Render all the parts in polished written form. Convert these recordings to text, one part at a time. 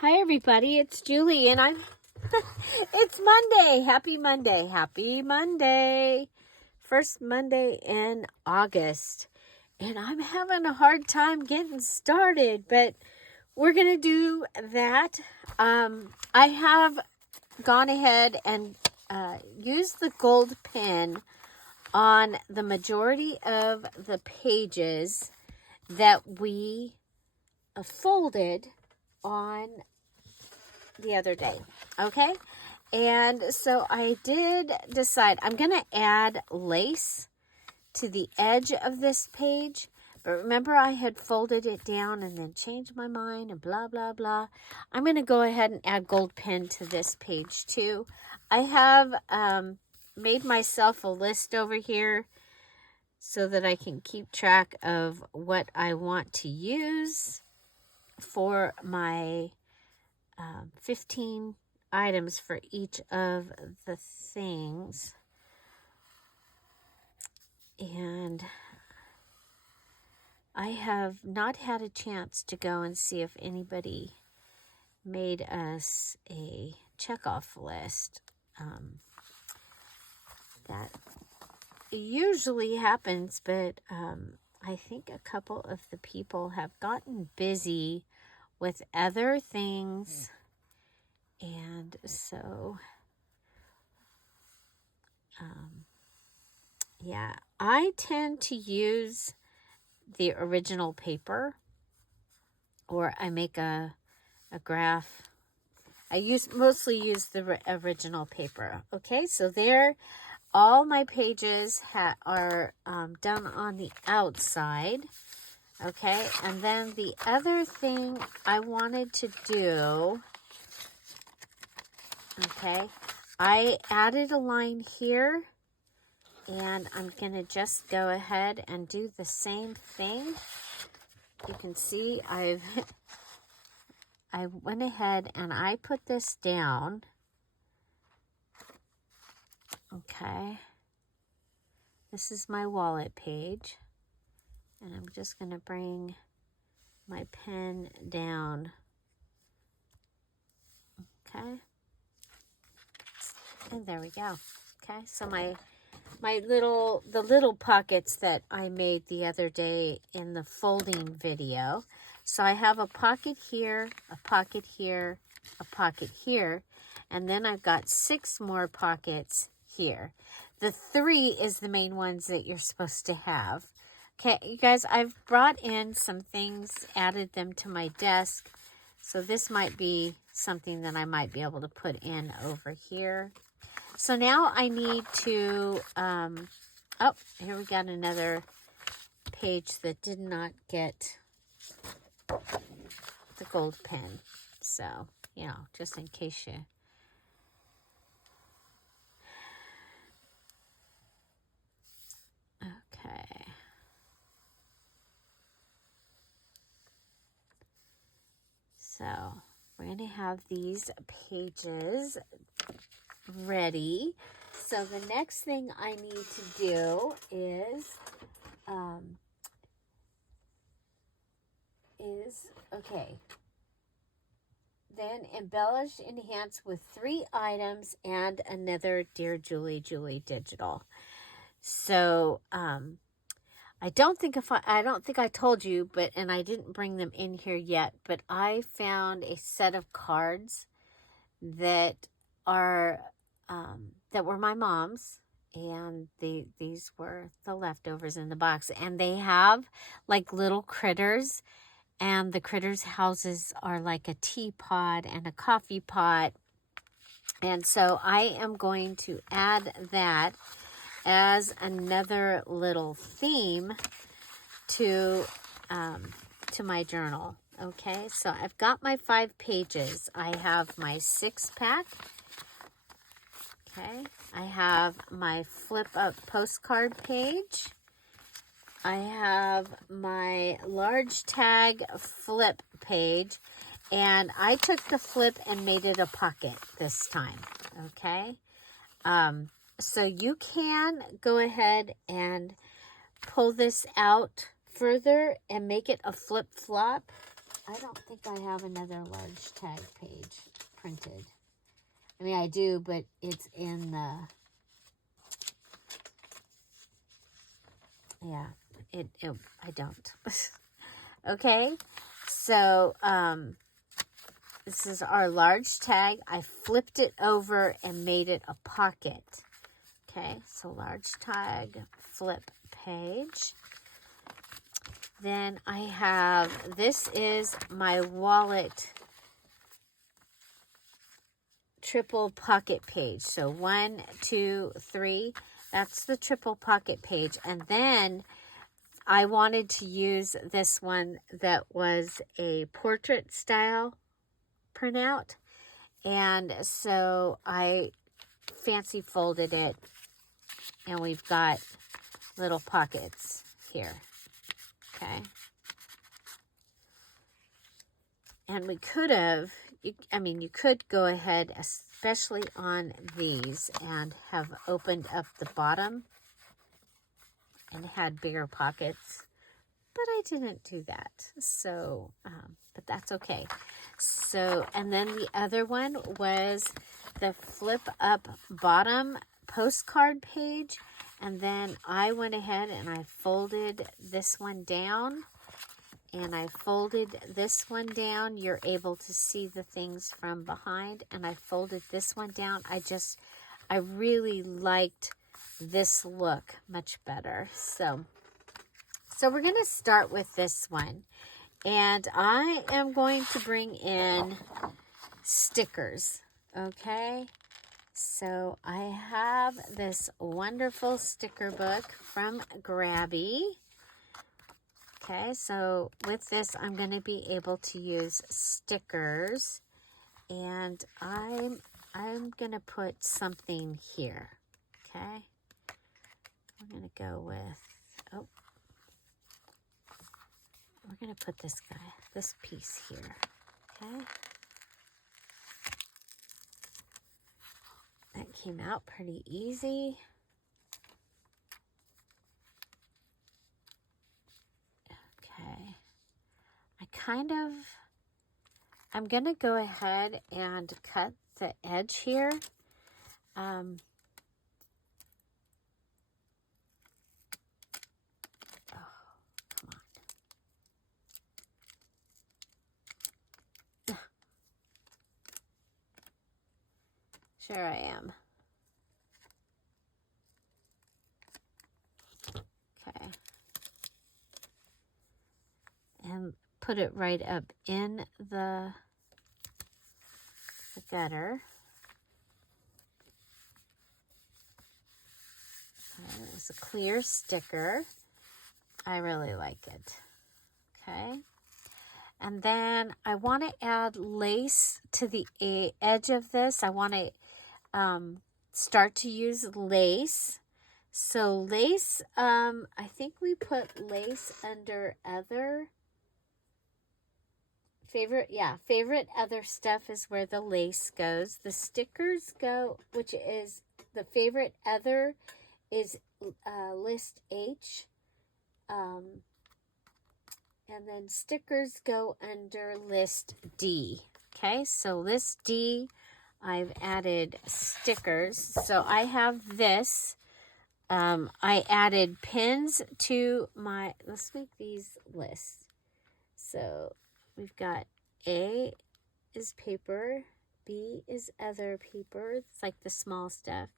Hi everybody, it's Julie and I'm it's Monday. Happy Monday. Happy Monday. First Monday in August. And I'm having a hard time getting started, but we're going to do that. I have gone ahead and used the gold pen on the majority of the pages that we folded on the other day. Okay, and so I did decide I'm gonna add lace to the edge of this page, but remember I had folded it down and then changed my mind and blah blah blah. I'm gonna go ahead and add gold pen to this page too. I have made myself a list over here so that I can keep track of what I want to use for my 15 items for each of the things. And I have not had a chance to go and see if anybody made us a checkoff list. That usually happens, but I think a couple of the people have gotten busy with other things, and so yeah, I tend to use the original paper, or I make a graph. I mostly use the original paper. Okay, so there, all my pages are done on the outside. Okay, and then the other thing I wanted to do, okay, I added a line here, and I'm going to just go ahead and do the same thing. You can see I went ahead and I put this down. Okay, this is my wallet page, and I'm just going to bring my pen down. Okay, and there we go. Okay, so the little pockets that I made the other day in the folding video. So I have a pocket here, a pocket here, a pocket here, and then I've got 6 more pockets here. The 3 is the main ones that you're supposed to have. Okay, you guys, I've brought in some things, added them to my desk. So this might be something that I might be able to put in over here. So now I need to, oh, here we got another page that did not get the gold pen. So, you know, just in case you... Okay. So, we're going to have these pages ready. So, the next thing I need to do is, okay, then embellish, enhance with 3 items and another Dear Julie Julie digital. So, I don't think I told you, but, and I didn't bring them in here yet, but I found a set of cards that are, that were my mom's, and these were the leftovers in the box, and they have like little critters, and the critters' houses are like a teapot and a coffee pot, and so I am going to add that as another little theme to my journal. Okay, so I've got my 5 pages. I have my 6-pack. Okay, I have my flip up postcard page. I have my large tag flip page, and I took the flip and made it a pocket this time. Okay, so you can go ahead and pull this out further and make it a flip-flop. I don't think I have another large tag page printed. I mean, I do, but it's in the, yeah, I don't. Okay, so this is our large tag. I flipped it over and made it a pocket. Okay, so large tag, flip page. Then I have, this is my wallet triple pocket page. So 1, 2, 3, that's the triple pocket page. And then I wanted to use this one that was a portrait style printout. And so I fancy folded it, and we've got little pockets here. Okay. And we could have, you could go ahead, especially on these, and have opened up the bottom and had bigger pockets. But I didn't do that. So, but that's okay. So, and then the other one was the flip up bottom postcard page. And then I went ahead and I folded this one down. And I folded this one down. You're able to see the things from behind. And I folded this one down. I really liked this look much better. So we're going to start with this one. And I am going to bring in stickers. Okay. So I have this wonderful sticker book from Grabby. Okay, so with this, I'm going to be able to use stickers, and I'm going to put something here. Okay, we're going to go with, we're going to put this piece here. Okay. That came out pretty easy. Okay. I'm going to go ahead and cut the edge here. Oh, come on. Sure I am. Okay. And put it right up in the gutter. Okay, it's a clear sticker. I really like it. Okay. And then I want to add lace to the edge of this. I want to start to use lace. So lace, I think we put lace under other. Favorite other stuff is where the lace goes. The stickers go, which is the favorite other is list H. And then stickers go under list D. Okay, so list D, I've added stickers. So I have this. I added pins to my, let's make these lists. So we've got A is paper, B is other paper, it's like the small stuff.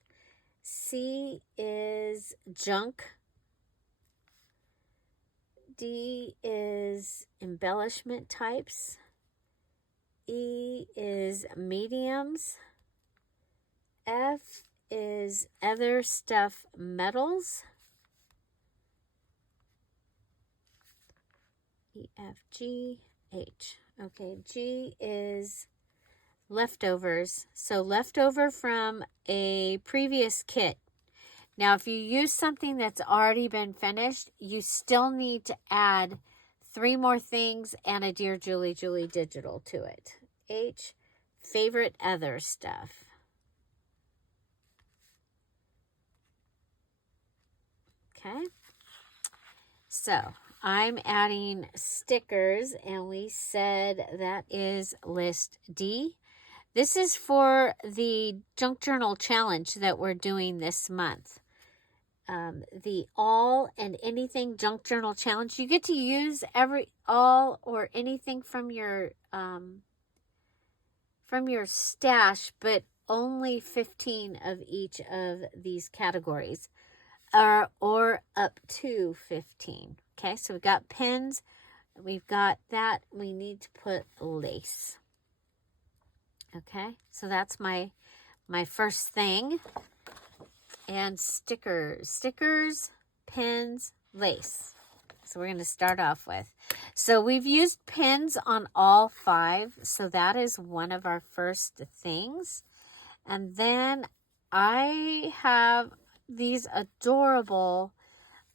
C is junk. D is embellishment types. E is mediums. F is other stuff metals. E, F, G, H. Okay, G is leftovers. So leftover from a previous kit. Now, if you use something that's already been finished, you still need to add 3 more things and a Dear Julie Julie digital to it. H, favorite other stuff. Okay. So I'm adding stickers, and we said that is list D. This is for the Junk Journal Challenge that we're doing this month. The all and anything Junk Journal Challenge. You get to use all or anything from your stash, but only 15 of each of these categories, or up to 15. Okay, so we've got pins, we've got that. We need to put lace. Okay, so that's my first thing. And stickers, pins, lace. So we're going to start off with. So we've used pins on all 5. So that is one of our first things. And then I have these adorable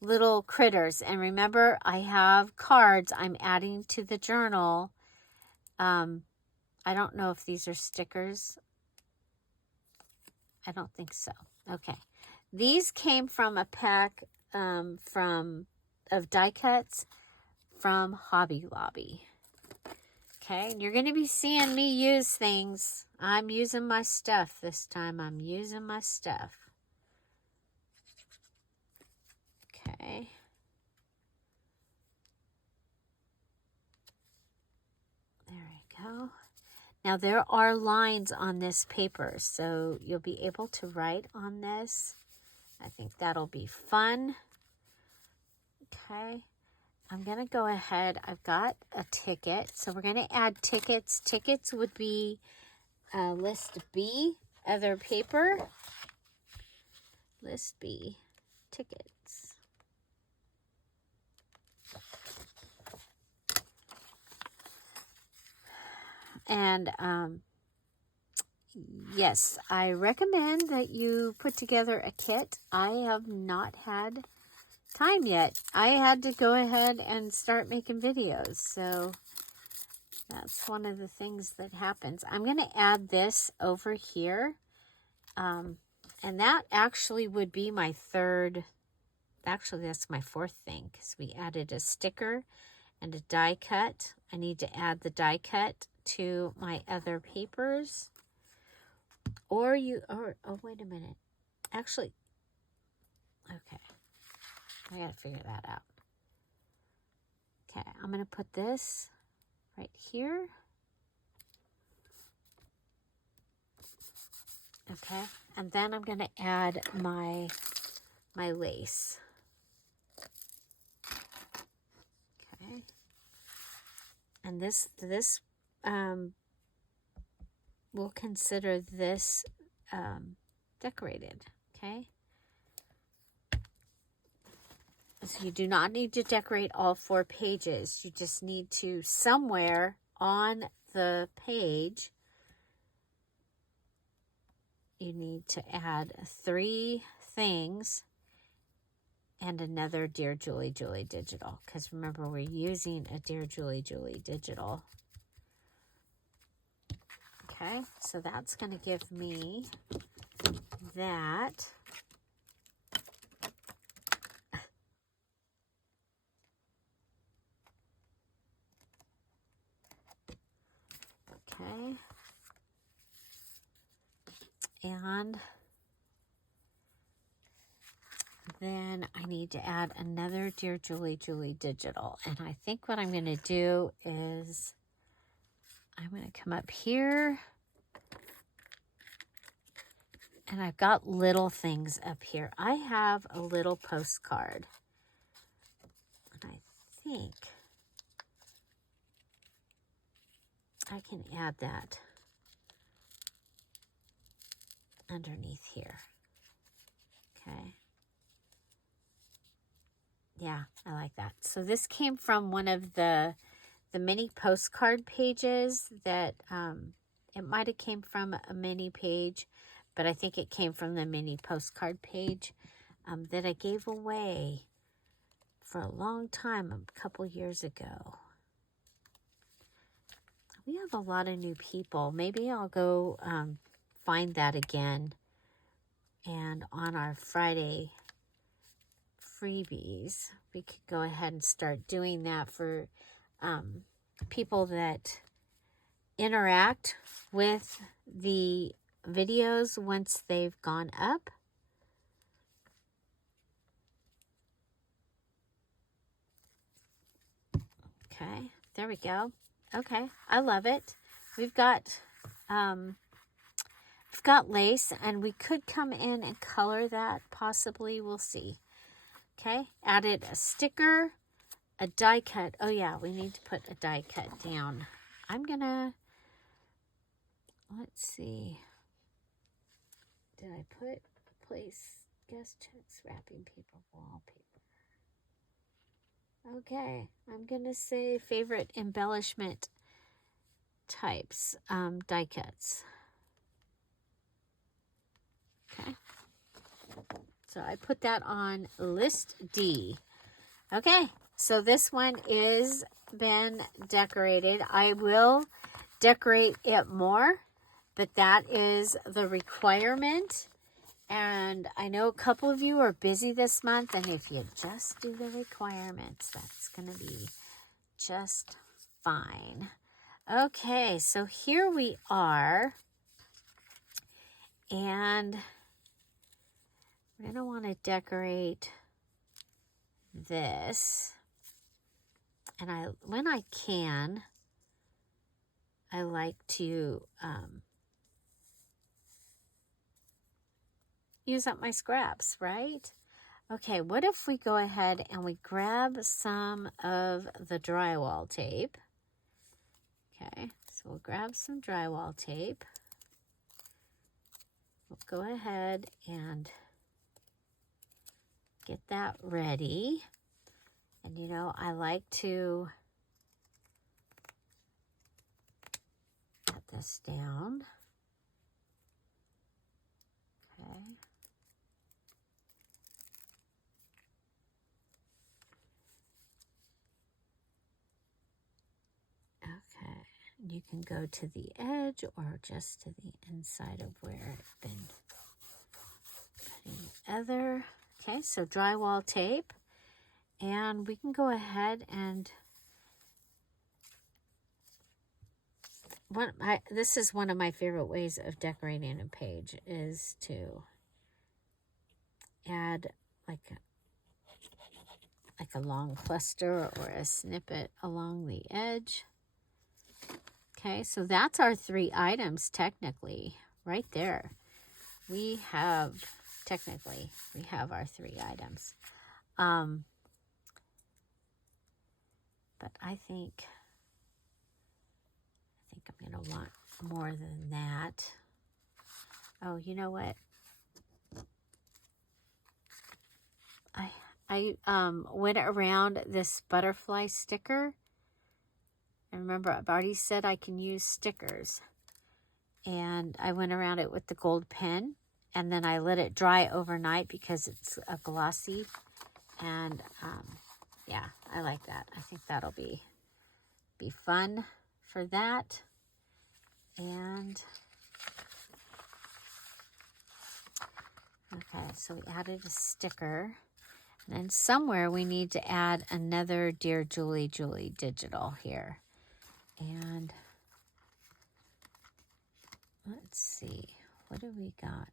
little critters. And remember, I have cards I'm adding to the journal. I don't know if these are stickers. I don't think so. Okay. These came from a pack of die cuts from Hobby Lobby. Okay, and you're going to be seeing me use things. I'm using my stuff this time. I'm using my stuff. Okay. There we go. Now there are lines on this paper, so you'll be able to write on this. I think that'll be fun. Okay. I'm going to go ahead. I've got a ticket. So we're going to add tickets. Tickets would be list B, other paper. List B, tickets. And yes, I recommend that you put together a kit. I have not had time yet. I had to go ahead and start making videos, so that's one of the things that happens. I'm going to add this over here, and that actually would be my third. Actually, that's my fourth thing, because we added a sticker and a die cut. I need to add the die cut to my other papers. Oh, wait a minute. Actually, okay. I gotta figure that out. Okay, I'm gonna put this right here. Okay, and then I'm gonna add my lace. Okay, and this we'll consider this decorated. Okay. So you do not need to decorate all 4 pages. You just need to, somewhere on the page, you need to add 3 things and another Dear Julie Julie digital. Because remember, we're using a Dear Julie Julie digital. Okay, so that's going to give me that. Okay. And then I need to add another Dear Julie Julie digital. And I think what I'm going to do is I'm going to come up here. And I've got little things up here. I have a little postcard. And I think I can add that underneath here. Okay. Yeah, I like that. So this came from one of the mini postcard pages that it might have came from a mini page, but I think it came from the mini postcard page that I gave away for a long time, a couple years ago. We have a lot of new people. Maybe I'll go find that again. And on our Friday freebies, we could go ahead and start doing that for people that interact with the videos once they've gone up. Okay, there we go. Okay, I love it. We've got lace, and we could come in and color that, possibly. We'll see. Okay, added a sticker, a die cut. Oh yeah, we need to put a die cut down. I'm gonna, let's see. Did I put place guest checks, wrapping paper, wallpaper? Okay, I'm gonna say favorite embellishment types, die cuts. Okay, so I put that on list D. Okay, so this one is been decorated. I will decorate it more, but that is the requirement. And I know a couple of you are busy this month, and if you just do the requirements, that's going to be just fine. Okay, so here we are, and we're going to want to decorate this. And when I can, I like to use up my scraps, right? Okay, what if we go ahead and we grab some of the drywall tape? Okay, so we'll grab some drywall tape. We'll go ahead and get that ready. And you know, I like to cut this down. Okay. Okay, you can go to the edge or just to the inside of where I've been putting other. Okay, so drywall tape, and we can go ahead and this is one of my favorite ways of decorating a page, is to add like a long cluster or a snippet along the edge. Okay, so that's our 3 items technically right there. We have our 3 items. But I think I'm going to want more than that. Oh, you know what? I went around this butterfly sticker. And remember, I've already said I can use stickers. And I went around it with the gold pen. And then I let it dry overnight because it's a glossy. And yeah, I like that. I think that'll be fun for that. And okay, so we added a sticker. And then somewhere we need to add another Dear Julie digital here. And let's see, what do we got?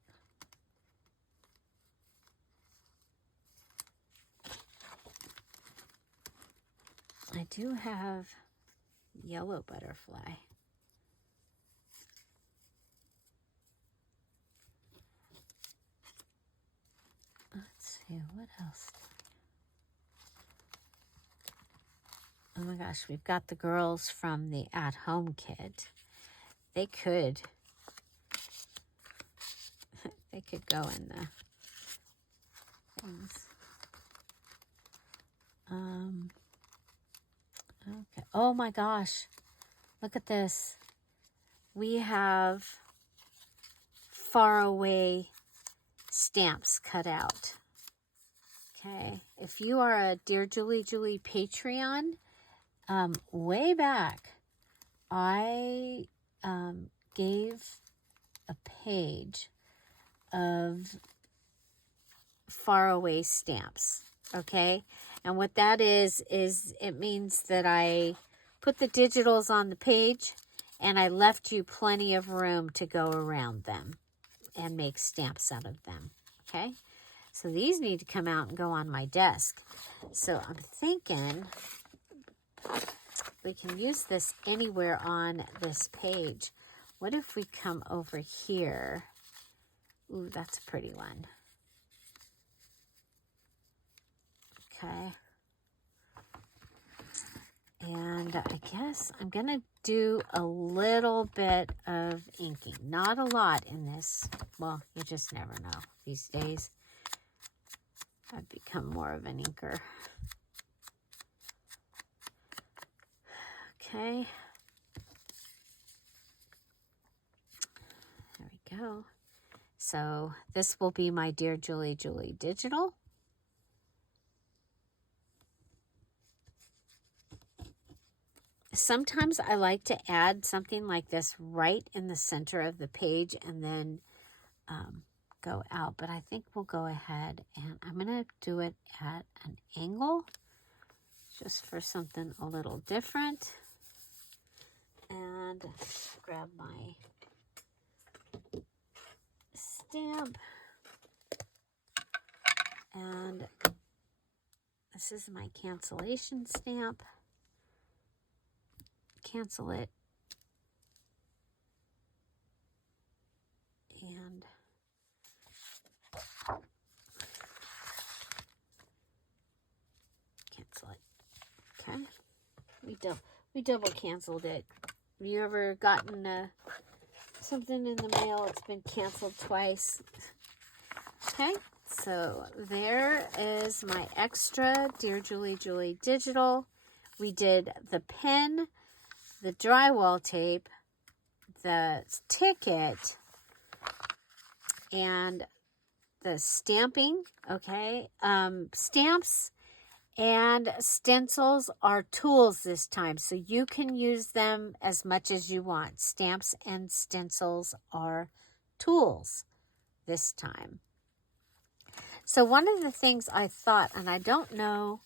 I do have yellow butterfly. Let's see, what else? Oh my gosh, we've got the girls from the at-home kit. They could go in the things. Okay. Oh my gosh. Look at this. We have faraway stamps cut out. Okay. If you are a Dear Julie Patreon, way back, I gave a page of faraway stamps. Okay. And what that is it means that I put the digitals on the page and I left you plenty of room to go around them and make stamps out of them. Okay? So these need to come out and go on my desk. So I'm thinking we can use this anywhere on this page. What if we come over here? Ooh, that's a pretty one. Okay. And I guess I'm going to do a little bit of inking. Not a lot in this. Well, you just never know. These days, I've become more of an inker. Okay. There we go. So this will be my Dear Julie Julie digital. Sometimes I like to add something like this right in the center of the page and then go out. But I think we'll go ahead and I'm going to do it at an angle just for something a little different. And grab my stamp. And this is my cancellation stamp. Cancel it. And cancel it. Okay. We double canceled it. Have you ever gotten something in the mail? It's been canceled twice. Okay. So there is my extra Dear Julie Julie digital. We did the pen, the drywall tape, the ticket, and the stamping. Okay. Stamps and stencils are tools this time, so you can use them as much as you want. Stamps and stencils are tools this time. So one of the things I thought, and I don't know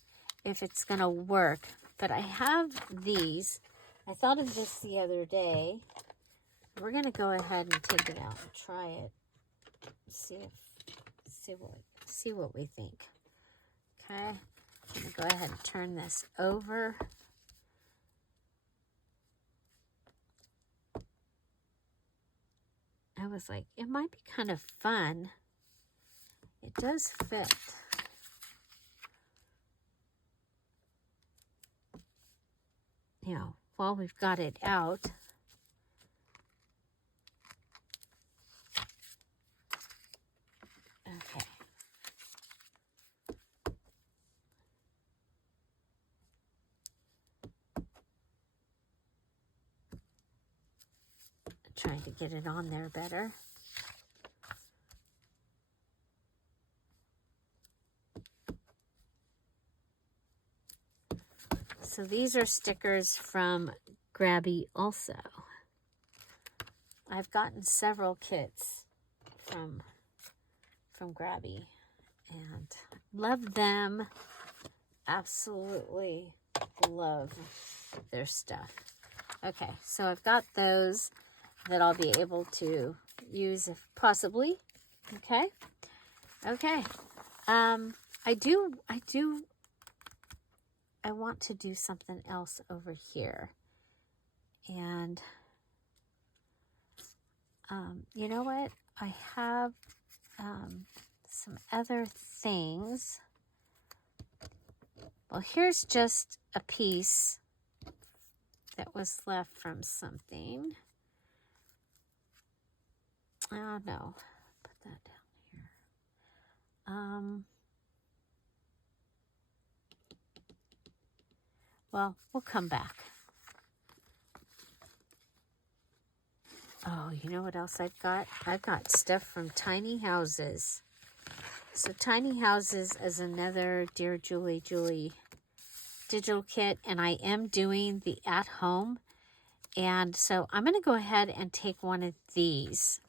if it's going to work, but I have these. I thought of this the other day. We're going to go ahead and take it out and try it. See what we think. Okay. I'm going to go ahead and turn this over. I was like, it might be kind of fun. It does fit. You know, while we've got it out. Okay. Trying to get it on there better. So these are stickers from Grabby also. I've gotten several kits from Grabby and love them. Absolutely love their stuff. Okay, so I've got those that I'll be able to use if possibly. Okay. I want to do something else over here. And you know what? I have some other things. Well, here's just a piece that was left from something. Oh, no. Put that down here. Well, we'll come back. Oh, you know what else I've got? I've got stuff from Tiny Houses. So Tiny Houses is another Dear Julie Julie digital kit, and I am doing the at home. And so I'm going to go ahead and take one of these.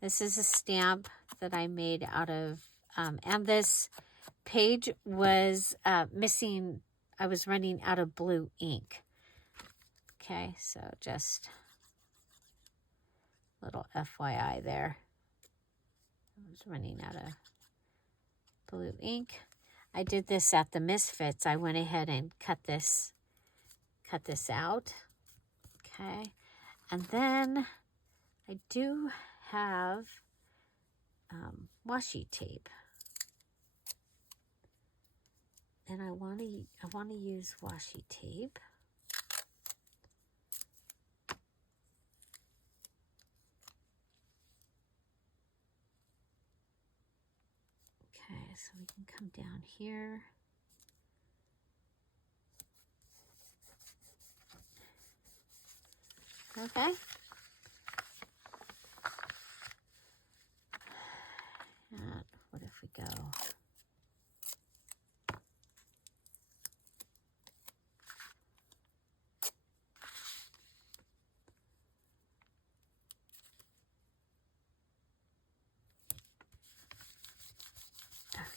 This is a stamp that I made out of, and this page was missing. I was running out of blue ink. Okay, so just a little FYI there. I was running out of blue ink. I did this at the Misfits. I went ahead and cut this out. Okay, and then I do have washi tape, and I want to use washi tape. Okay, so we can come down here. Okay. And what if we go?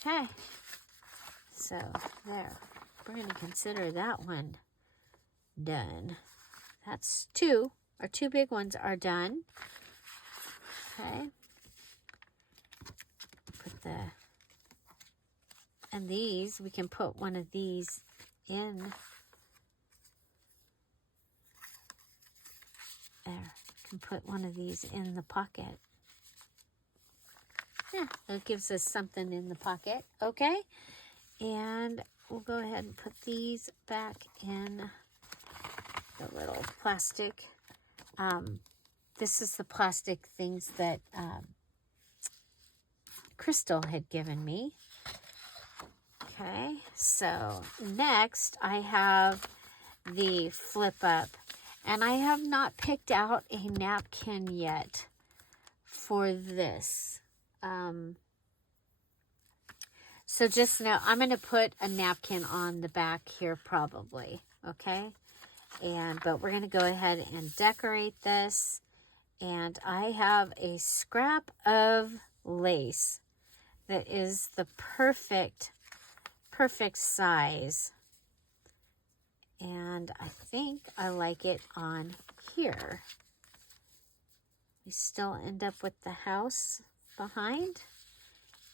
Okay. So there. We're going to consider that one done. That's two. Our two big ones are done. Okay. Put the, and these, we can put one of these in. There. We can put one of these in the pocket. Yeah, that gives us something in the pocket. Okay. And we'll go ahead and put these back in the little plastic. This is the plastic things that Crystal had given me. Okay, so next I have the flip up, and I have not picked out a napkin yet for this. So just know I'm going to put a napkin on the back here probably, okay? But we're going to go ahead and decorate this. And I have a scrap of lace that is the perfect size. And I think I like it on here. We still end up with the house behind.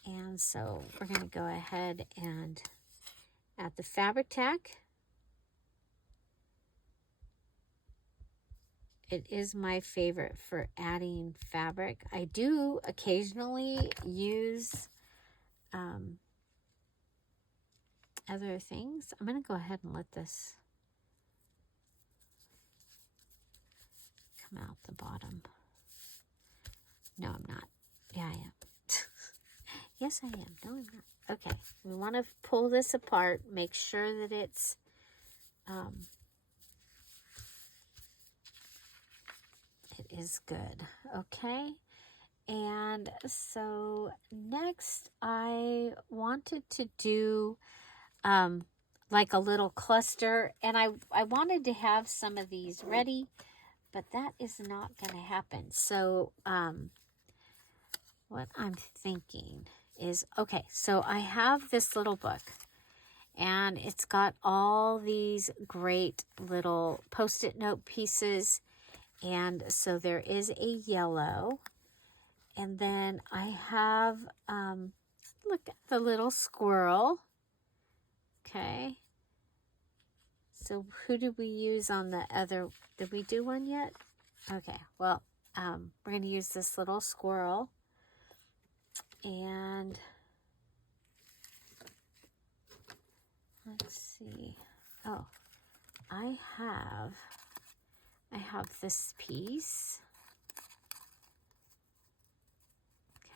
And so we're going to go ahead and add the fabric tack. It is my favorite for adding fabric. I do occasionally use other things. I'm going to go ahead and let this come out the bottom. No, I'm not. Yeah, I am. Yes, I am. No, I'm not. Okay, we want to pull this apart, make sure that it's it is good. Okay, and so next I wanted to do like a little cluster, and I wanted to have some of these ready, but that is not going to happen. So what I'm thinking is, okay, so I have this little book, and it's got all these great little Post-it note pieces. And so there is a yellow, and then I have, look at the little squirrel. Okay. So who did we use on the other? Did we do one yet? Okay. Well, we're going to use this little squirrel. And let's see. Oh, I have this piece.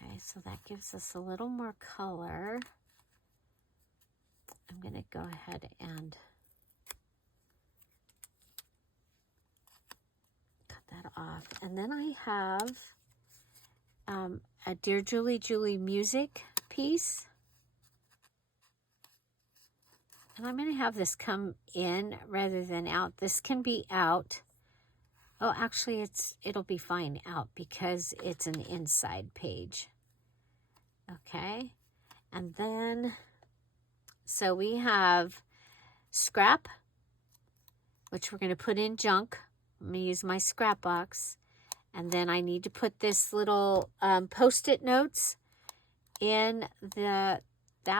Okay, so that gives us a little more color. I'm going to go ahead and cut that off. And then I have a Dear Julie Julie music piece. And I'm going to have this come in rather than out. This can be out. Oh, actually, it'll be fine out because it's an inside page. Okay. And then So we have scrap, which we're going to put in junk. I'm going to use my scrap box. And then I need to put this little Post-it notes in that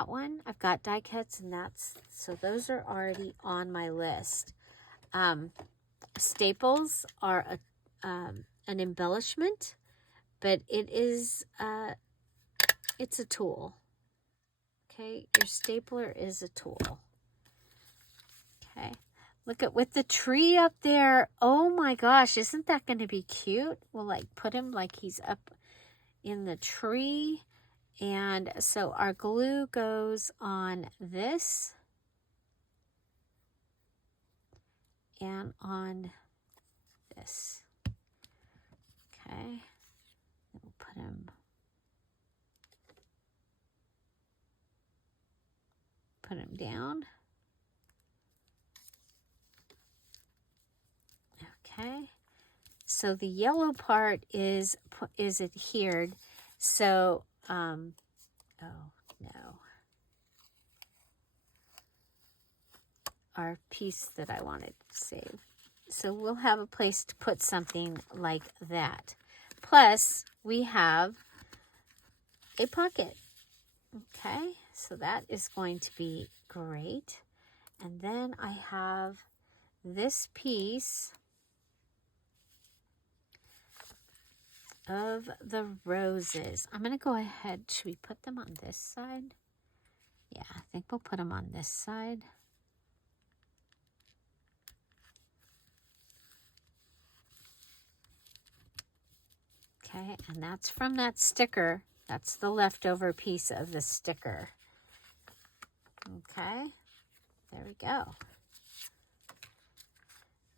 one. I've got die cuts, and so those are already on my list. Staples are an embellishment, but it's a tool. Okay, your stapler is a tool. Okay, look at with the tree up there. Oh my gosh, isn't that going to be cute? We'll like put him like he's up in the tree. And so our glue goes on this and on this. Okay, we'll put him down. Okay, so the yellow part is adhered. So oh no, our piece that I wanted to save. So we'll have a place to put something like that. Plus we have a pocket. Okay, so that is going to be great. And then I have this piece of the roses. I'm going to go ahead. Should we put them on this side? Yeah, I think we'll put them on this side. Okay, and that's from that sticker. That's the leftover piece of the sticker. Okay, there we go.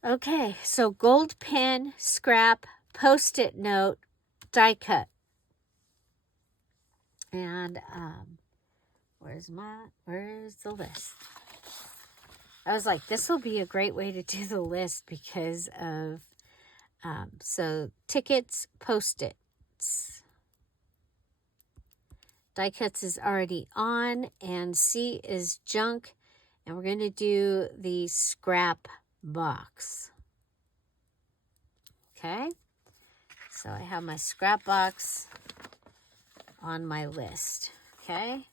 Okay, so gold pin, scrap, Post-it note, die cut. And where's the list? I was like, this will be a great way to do the list because of so tickets, Post-its. Die cuts is already on, and C is junk, and we're going to do the scrap box. Okay, so I have my scrap box on my list. Okay,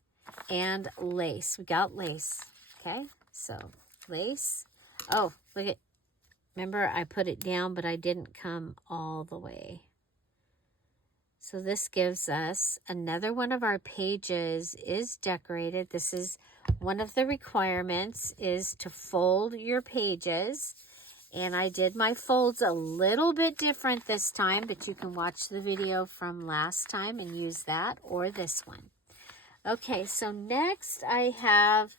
and lace. We got lace. Okay, so lace. Oh, look at. Remember, I put it down, but I didn't come all the way. So this gives us another one of our pages is decorated. This is one of the requirements is to fold your pages. And I did my folds a little bit different this time, but you can watch the video from last time and use that or this one. Okay, so next I have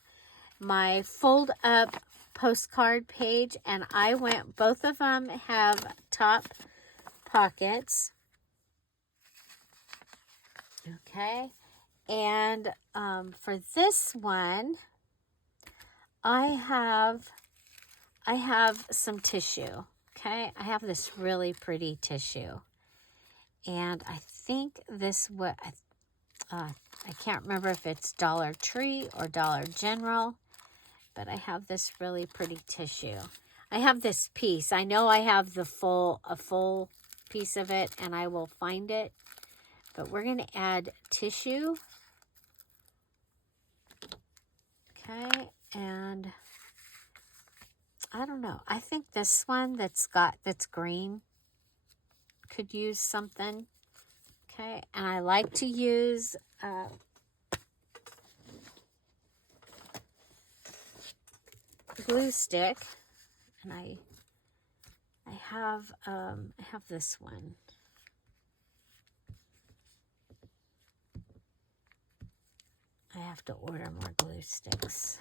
my fold up postcard page, and both of them have top pockets. Okay, and for this one, I have some tissue. Okay, I have this really pretty tissue, and I think I can't remember if it's Dollar Tree or Dollar General, but I have this really pretty tissue. I have this piece. I know I have a full piece of it, and I will find it. But we're going to add tissue. Okay, and I don't know. I think this one that's green could use something. Okay, and I like to use glue stick, and I have this one. I have to order more glue sticks.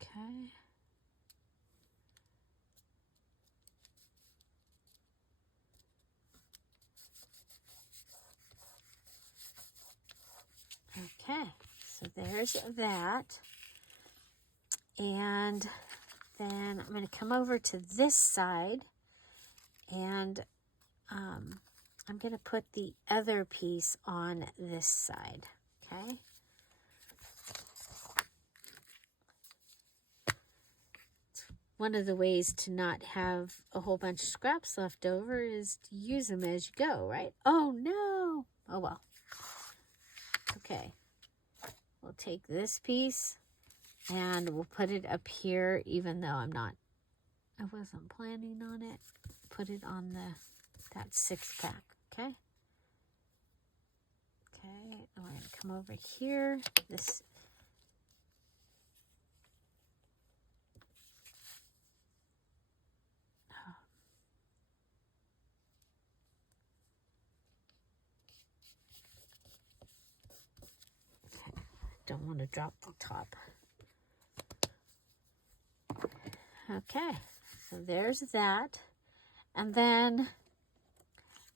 Okay. Okay, so there's that. And then I'm going to come over to this side, and I'm going to put the other piece on this side, okay? One of the ways to not have a whole bunch of scraps left over is to use them as you go, right? Oh, no. Oh, well. Okay. We'll take this piece and we'll put it up here, even though I wasn't planning on it. Put it on that 6-pack, okay? Okay, and we're going to come over here. This. Don't want to drop the top. Okay, so there's that. And then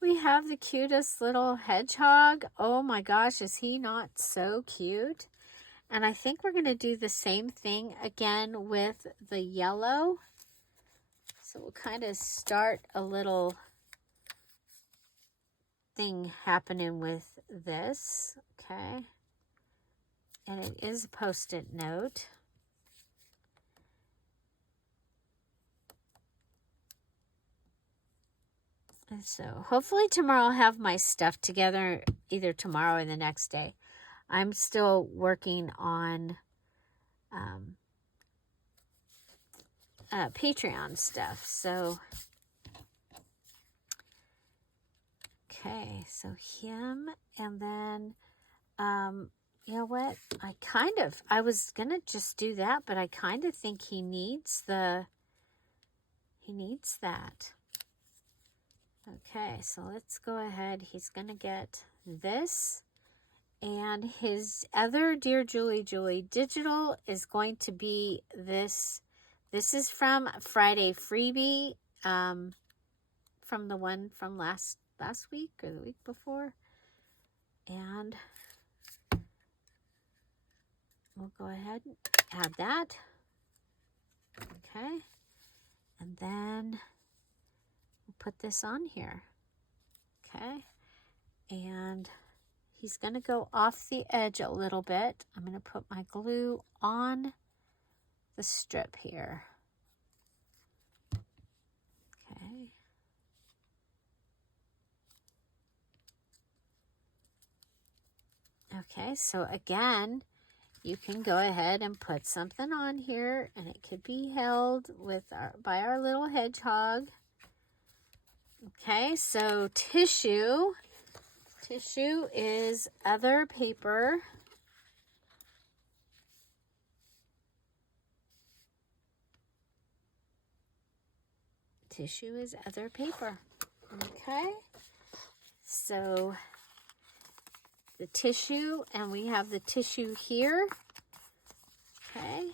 we have the cutest little hedgehog. Oh my gosh, is he not so cute? And I think we're going to do the same thing again with the yellow. So we'll kind of start a little thing happening with this, okay? And it is a Post-it note. And so hopefully tomorrow I'll have my stuff together, either tomorrow or the next day. I'm still working on Patreon stuff. So, okay, so him, and then you know what? I was going to just do that, but I kind of think he needs that. Okay, so let's go ahead. He's going to get this. And his other Dear Julie Digital is going to be this. This is from Friday Freebie, from the one from last week or the week before. And we'll go ahead and add that. Okay. And then we'll put this on here. Okay. And he's going to go off the edge a little bit. I'm going to put my glue on the strip here. Okay. Okay, so again, you can go ahead and put something on here, and it could be held by our little hedgehog. Okay, so tissue. Tissue is other paper. Tissue is other paper. Okay, so the tissue, and we have the tissue here. Okay.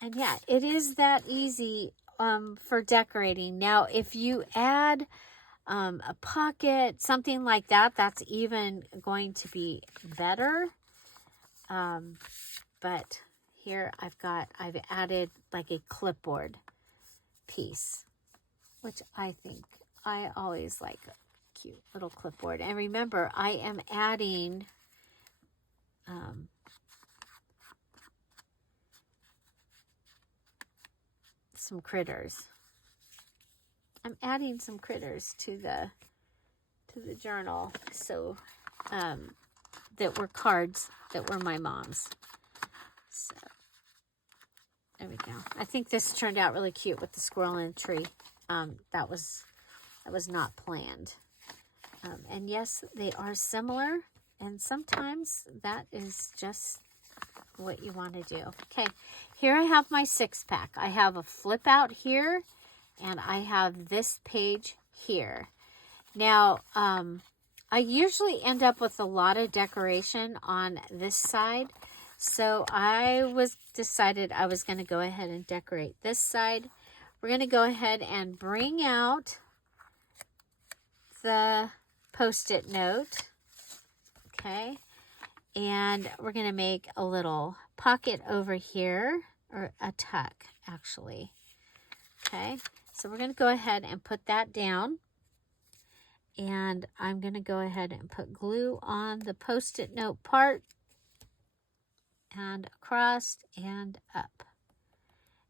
And yeah, it is that easy for decorating. Now, if you add a pocket, something like that, that's even going to be better. But here I've added like a clipboard piece, which I always like a cute little clipboard. And remember, I am adding some critters. I'm adding some critters to the journal, so that were cards that were my mom's. So there we go. I think this turned out really cute with the squirrel and the tree. That was not planned. And yes, they are similar, and sometimes that is just what you want to do. Okay, here I have my 6-pack. I have a flip out here, and I have this page here. Now, I usually end up with a lot of decoration on this side, so I decided I was going to go ahead and decorate this side. We're going to go ahead and bring out the Post-it note, okay, and we're going to make a little pocket over here, or a tuck, actually, okay. So we're going to go ahead and put that down. And I'm going to go ahead and put glue on the Post-it note part and across and up.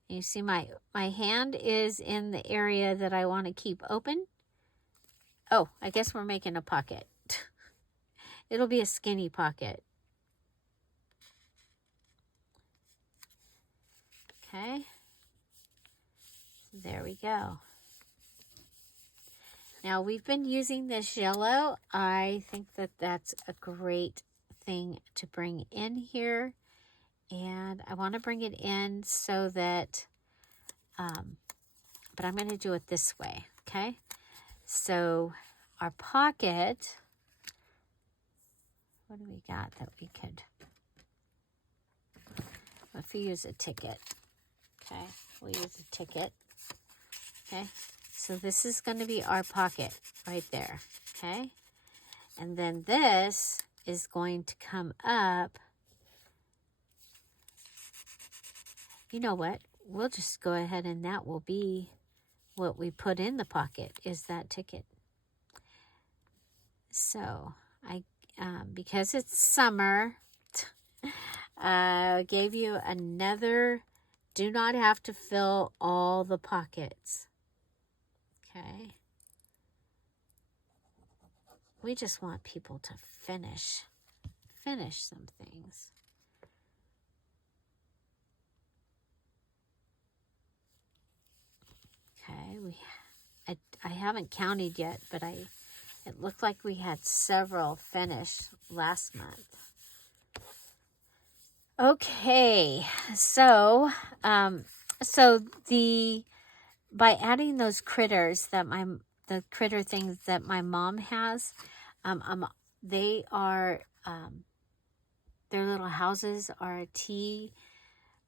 And you see my hand is in the area that I want to keep open. Oh, I guess we're making a pocket. It'll be a skinny pocket. Okay. There we go. Now we've been using this yellow. I think that that's a great thing to bring in here. And I want to bring it in so that, but I'm going to do it this way, okay? So our pocket, what do we got that we could, if we use a ticket, okay? We'll use a ticket, okay? So this is going to be our pocket right there, okay? And then this is going to come up. You know what? We'll just go ahead and that will be what we put in the pocket is that ticket. So I, because it's summer, I gave you another, do not have to fill all the pockets. Okay. We just want people to finish some things. Okay, I haven't counted yet, but it looked like we had several finished last month. Okay, so by adding those critters that the critter things that my mom has, they are their little houses are a tea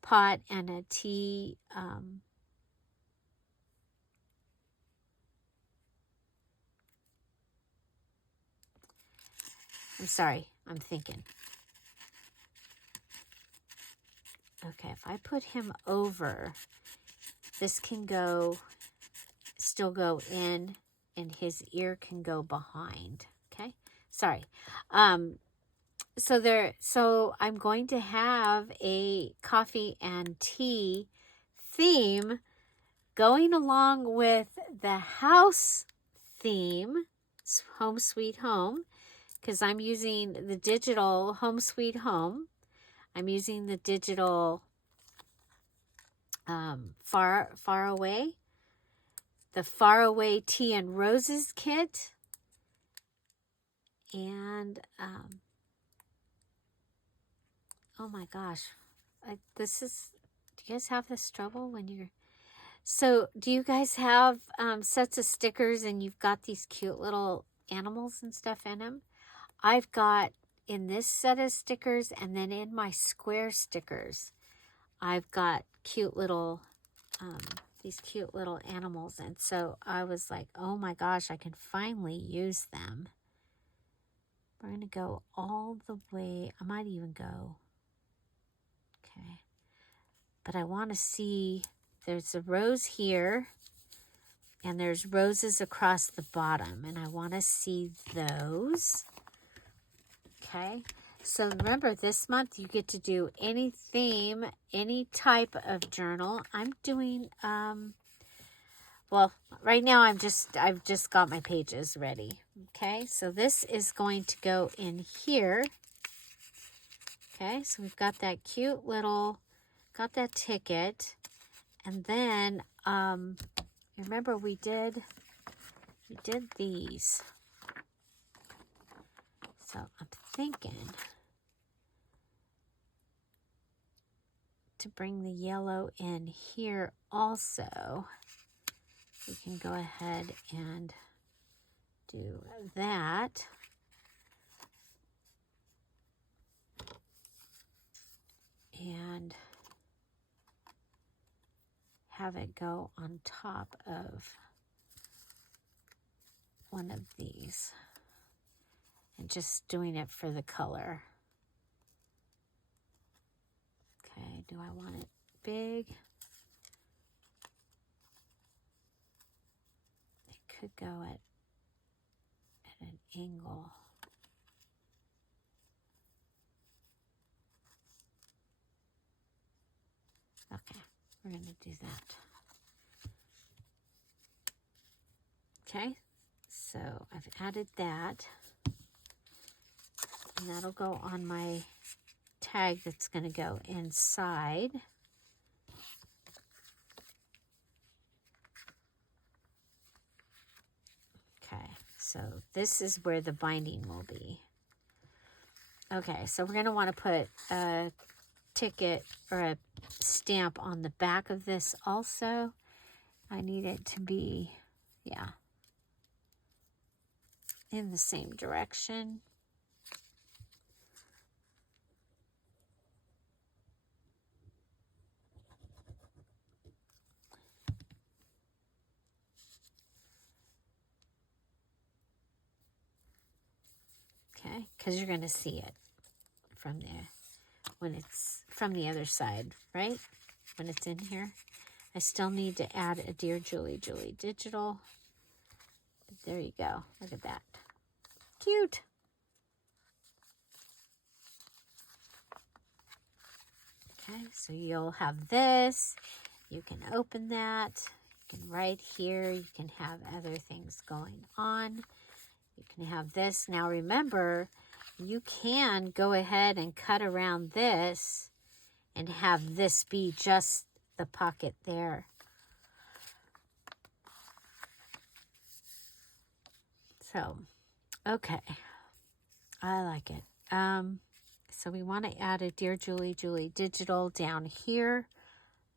pot and a tea I'm sorry, I'm thinking. Okay, if I put him over, this can still go in, and his ear can go behind. Okay, sorry. So I'm going to have a coffee and tea theme going along with the house theme, Home Sweet Home, because I'm using the digital Home Sweet Home. I'm using the digital Far Away, the Far Away Tea and Roses kit, and oh my gosh, do you guys have this trouble when you're, so do you guys have sets of stickers and you've got these cute little animals and stuff in them? I've got in this set of stickers, and then in my square stickers, I've got cute little, these cute little animals. And so I was like, oh my gosh, I can finally use them. We're going to go all the way. I might even go. Okay. But I want to see, there's a rose here, and there's roses across the bottom, and I want to see those. Okay. So remember, this month you get to do any theme, any type of journal. I'm doing, well, right now I've just got my pages ready. Okay, so this is going to go in here. Okay, so we've got that cute little, got that ticket. And then, remember we did these. So I'm thinking to bring the yellow in here also. We can go ahead and do that. And have it go on top of one of these. And just doing it for the color. Okay, do I want it big? go at an angle. Okay, we're going to do that. Okay, so I've added that. And that'll go on my tag that's going to go inside. Okay, so this is where the binding will be. Okay, so we're going to want to put a ticket or a stamp on the back of this also. I need it to be, yeah, in the same direction. Okay, because you're going to see it from there when it's from the other side, right? When it's in here. I still need to add a Dear Julie Julie digital. There you go. Look at that. Cute. Okay, so you'll have this. You can open that. You can right here. You can have other things going on. You can have this. Now remember, you can go ahead and cut around this and have this be just the pocket there. So, okay. I like it. So we want to add a Dear Julie Julie digital down here.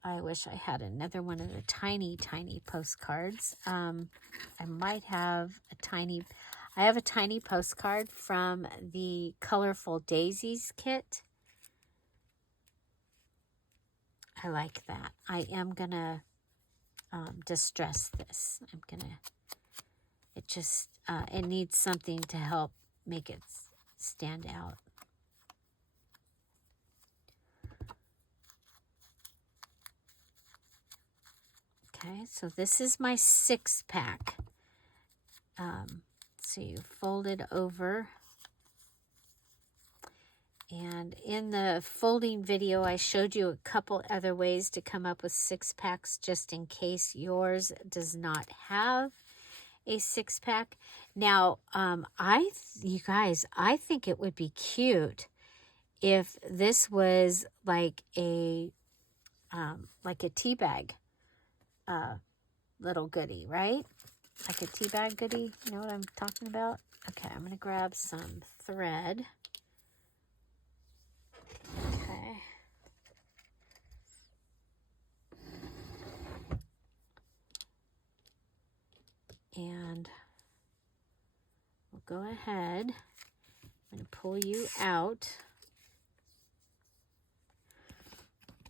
I wish I had another one of the tiny, tiny postcards. I might have a tiny... I have a tiny postcard from the Colorful Daisies kit. I like that. I am going to distress this. I'm going to... It just... it needs something to help make it stand out. Okay, so this is my 6-pack. So you fold it over. And in the folding video, I showed you a couple other ways to come up with 6-packs just in case yours does not have a 6-pack. Now, you guys, I think it would be cute if this was like a tea bag little goodie, right? Like a tea bag goodie. You know what I'm talking about? Okay, I'm going to grab some thread. Okay. And we'll go ahead. I'm going to pull you out.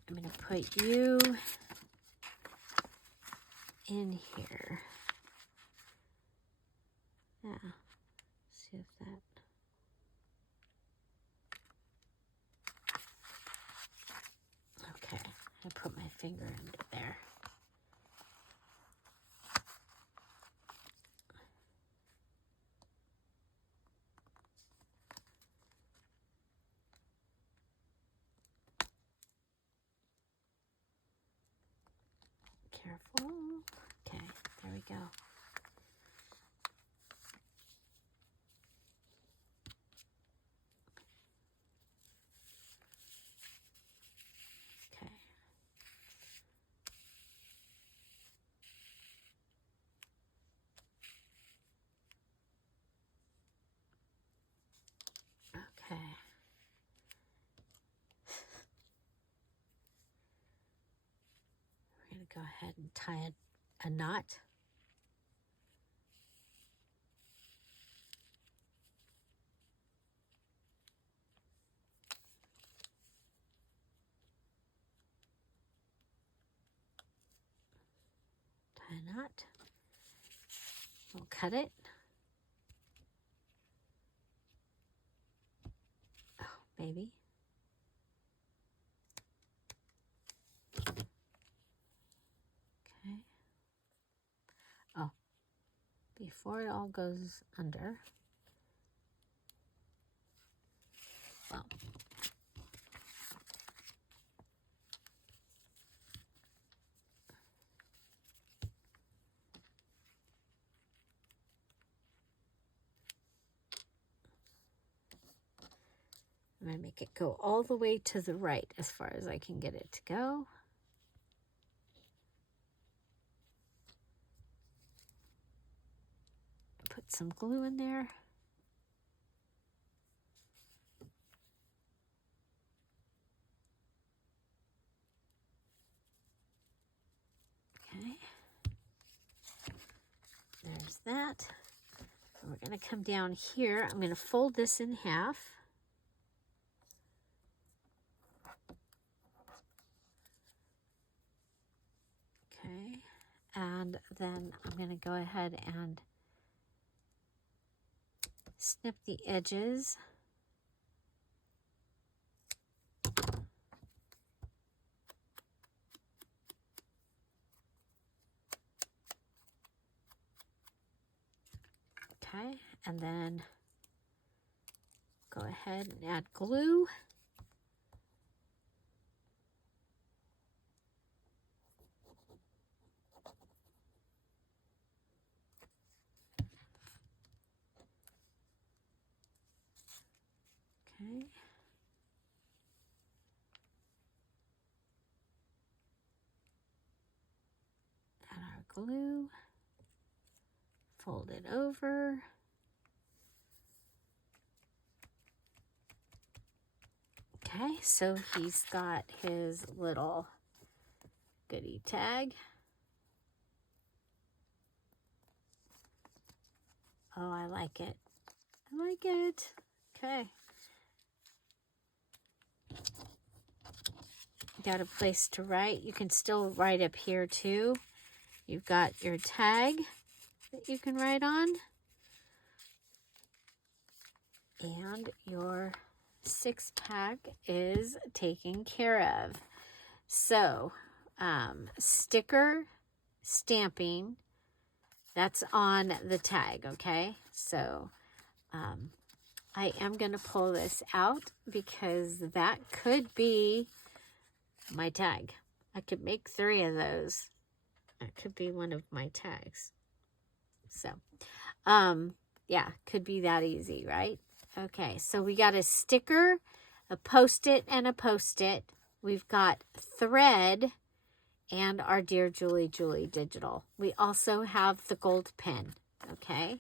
I'm going to put you in here. Yeah. See if that... Okay. I put my finger in there. Careful. Okay, there we go. Okay. Okay. We're going to go ahead and tie a knot. Tie a knot. We'll cut it. Oh, maybe. Okay. Oh, before it all goes under. Well, I'm going to make it go all the way to the right as far as I can get it to go. Put some glue in there. Okay. There's that. We're going to come down here. I'm going to fold this in half. Okay. And then I'm going to go ahead and snip the edges. Okay, and then go ahead and add glue. Okay. Add our glue. Fold it over. Okay, so he's got his little goodie tag. Oh, I like it. I like it. Okay. Got a place to write. You can still write up here too. You've got your tag that you can write on. And your 6-pack is taken care of. So, sticker stamping, that's on the tag, okay? So, I am going to pull this out because that could be my tag. I could make 3 of those. That could be one of my tags. So, yeah, could be that easy, right? Okay, so we got a sticker, a Post-it, and a Post-it. We've got thread and our Dear Julie Julie digital. We also have the gold pen, okay?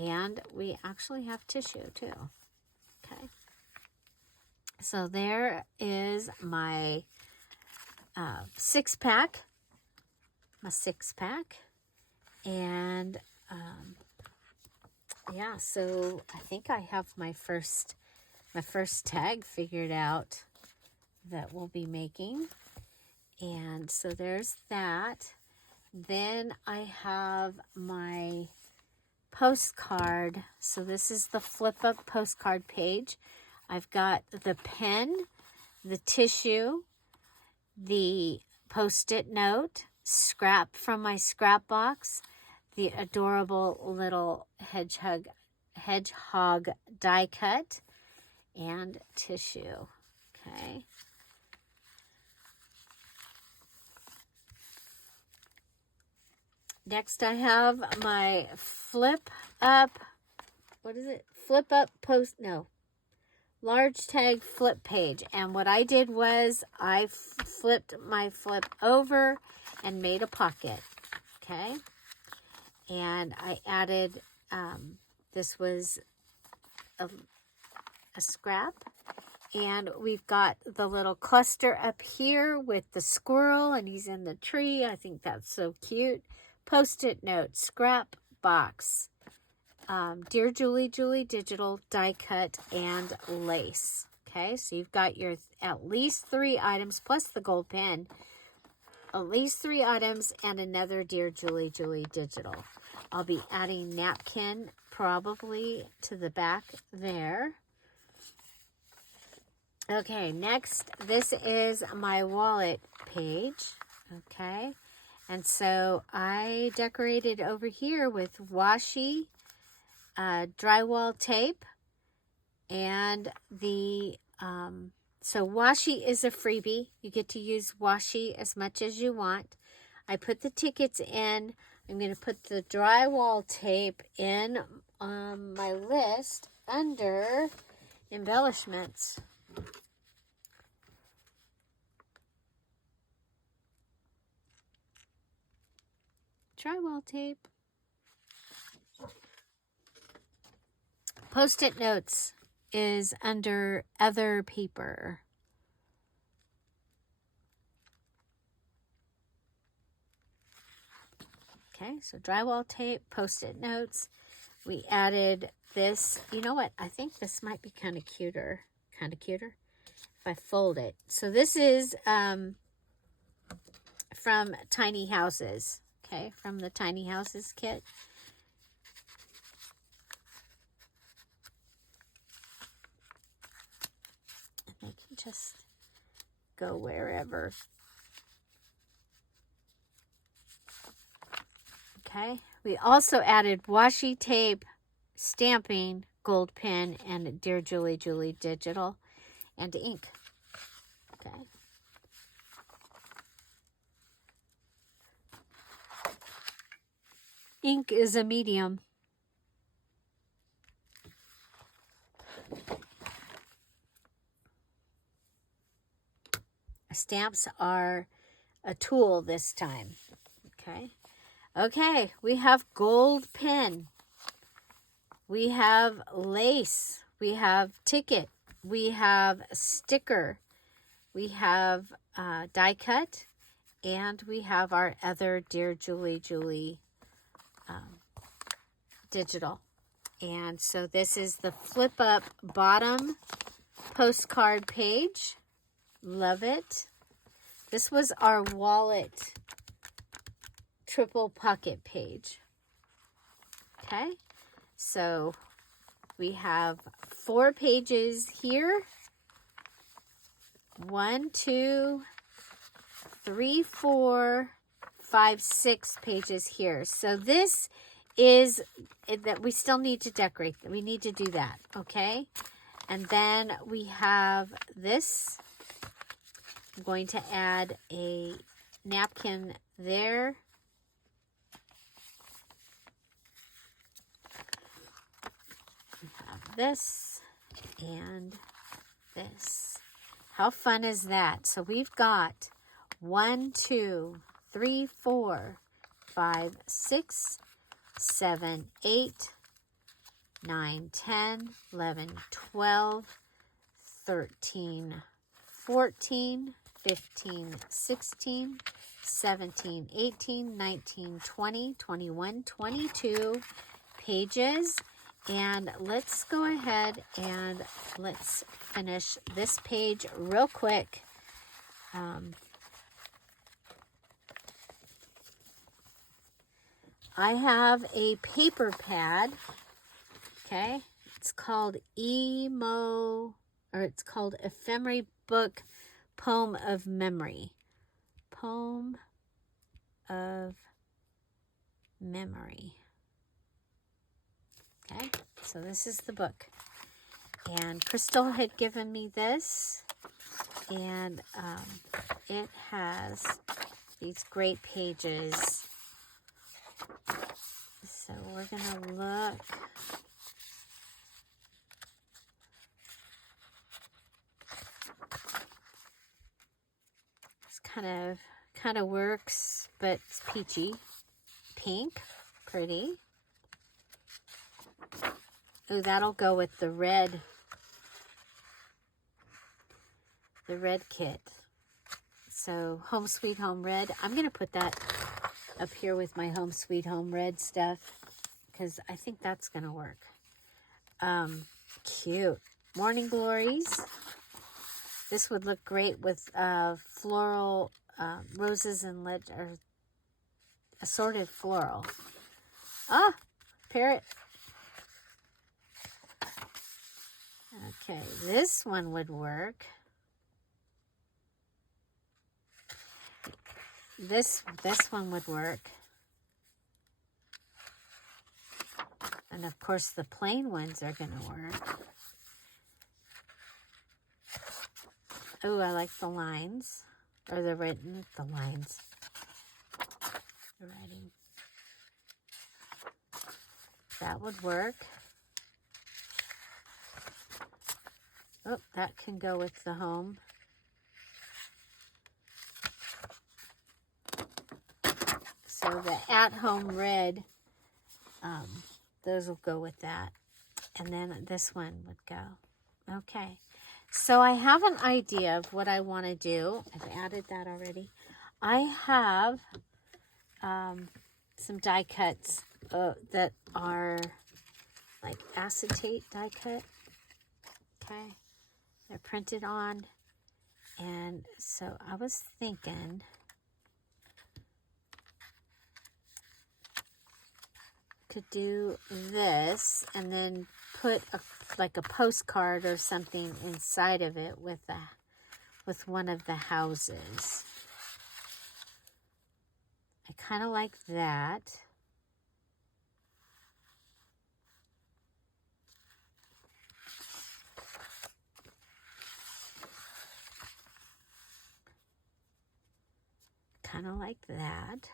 And we actually have tissue too, okay? So there is my 6-pack, and yeah, so I think I have my first tag figured out that we'll be making. And so there's that. Then I have my postcard. So this is the flip up postcard page. I've got the pen, the tissue, the Post-it note, scrap from my scrap box, the adorable little hedgehog die cut, and tissue. Okay. Next I have my flip up large tag flip page. And what I did was I flipped my flip over and made a pocket. Okay. And I added, this was a scrap. And we've got the little cluster up here with the squirrel, and he's in the tree. I think that's so cute. Post-it note, scrap box, Dear Julie Julie digital, die cut, and lace. Okay, so you've got your at least 3 items plus the gold pen. At least 3 items and another Dear Julie Julie digital. I'll be adding napkin probably to the back there. Okay, next, this is my wallet page, okay? And so I decorated over here with washi drywall tape. And the, so washi is a freebie. You get to use washi as much as you want. I put the tickets in. I'm going to put the drywall tape in my list under embellishments. Drywall tape. Post-it notes is under other paper. Okay, so drywall tape, Post-it notes. We added this. You know what? I think this might be kind of cuter. If I fold it. So this is from Tiny Houses. Okay, from the Tiny Houses kit. And they can just go wherever. Okay, we also added washi tape, stamping, gold pen, and Dear Julie Julie digital, and ink. Okay. Ink is a medium. Stamps are a tool this time. Okay. Okay, we have gold pen. We have lace. We have ticket. We have sticker. We have die cut. And we have our other Dear Julie Julie digital. And so this is the flip up bottom postcard page. Love it. This was our wallet triple pocket page. Okay, so we have 4 pages here. 1, 2, 3, 4, 5, 6 pages here. So this is that we still need to decorate. We need to do that, okay? And then we have this. I'm going to add a napkin there. We have this and this. How fun is that? So we've got 1, 2, 3, 4, 5, 6, 7, 8, 9, 10, 11, 12, 13, 14, 15, 16, 17, 18, 19, 20, 21, 22 pages. And let's go ahead and let's finish this page real quick. I have a paper pad. Okay, it's called it's called Ephemera Book Poem of Memory. Poem of Memory. Okay, so this is the book. And Crystal had given me this. And it has these great pages. So we're going to look. It's kind of works, but it's peachy. Pink, pretty. Oh, that'll go with the red kit. So Home Sweet Home Red. I'm going to put that up here with my Home Sweet Home Red stuff because I think that's going to work. Cute. Morning Glories. This would look great with floral roses and or assorted floral. Ah, parrot. Okay, this one would work. this one would work. And of course the plain ones are going to work. Oh, I like the lines. Or the written, the lines. The writing. That would work. Oh, that can go with the home. So the at-home red, those will go with that. And then this one would go. Okay. So I have an idea of what I want to do. I've added that already. I have some die cuts that are like acetate die cut. Okay. They're printed on. And so I was thinking could do this and then put like a postcard or something inside of it with one of the houses. I kind of like that. Kind of like that.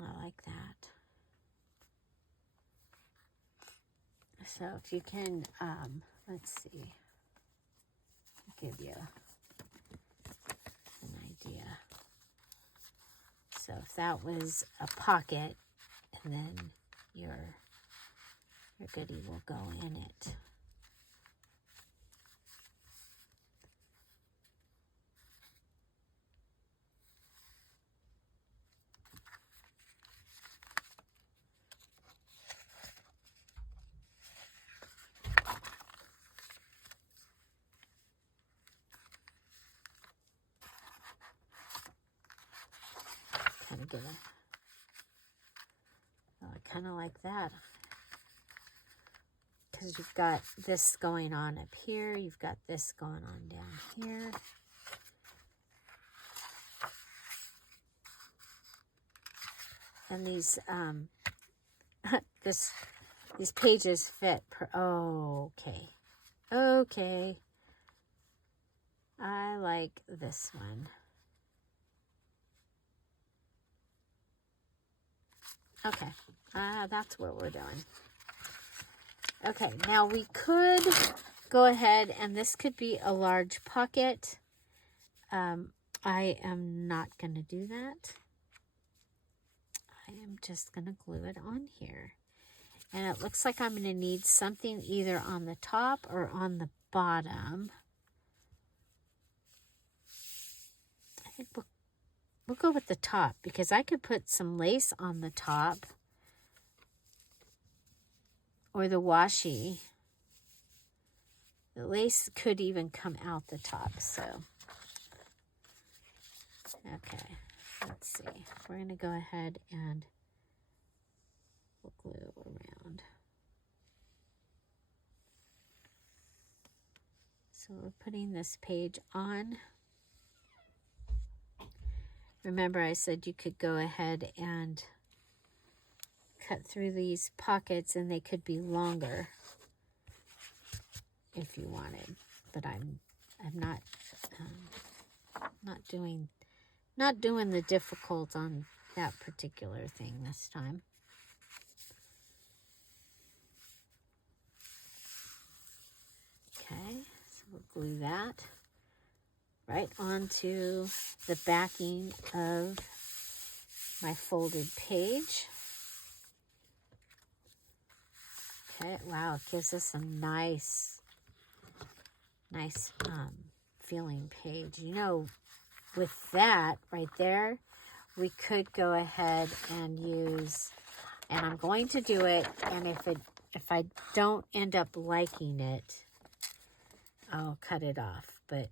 I like that. So if you can, let's see, give you an idea. So if that was a pocket, and then your goodie will go in it. Kind of get it. Oh, I kind of like that. Because you've got this going on up here. You've got this going on down here. And these, these pages fit per, oh, okay. Okay. I like this one. Okay. That's what we're doing. Okay, now we could go ahead, and this could be a large pocket. I am not going to do that. I am just going to glue it on here. And it looks like I'm going to need something either on the top or on the bottom. I think we'll go with the top, because I could put some lace on the top. Or the washi. The lace could even come out the top, so. Okay, let's see. We're going to go ahead and we'll glue around. So we're putting this page on. Remember, I said you could go ahead and cut through these pockets, and they could be longer if you wanted. But I'm not doing the difficult on that particular thing this time. Okay, so we'll glue that right onto the backing of my folded page. Okay, wow, it gives us a nice feeling page. You know, with that right there, we could go ahead and use, and I'm going to do it, and if I don't end up liking it, I'll cut it off. But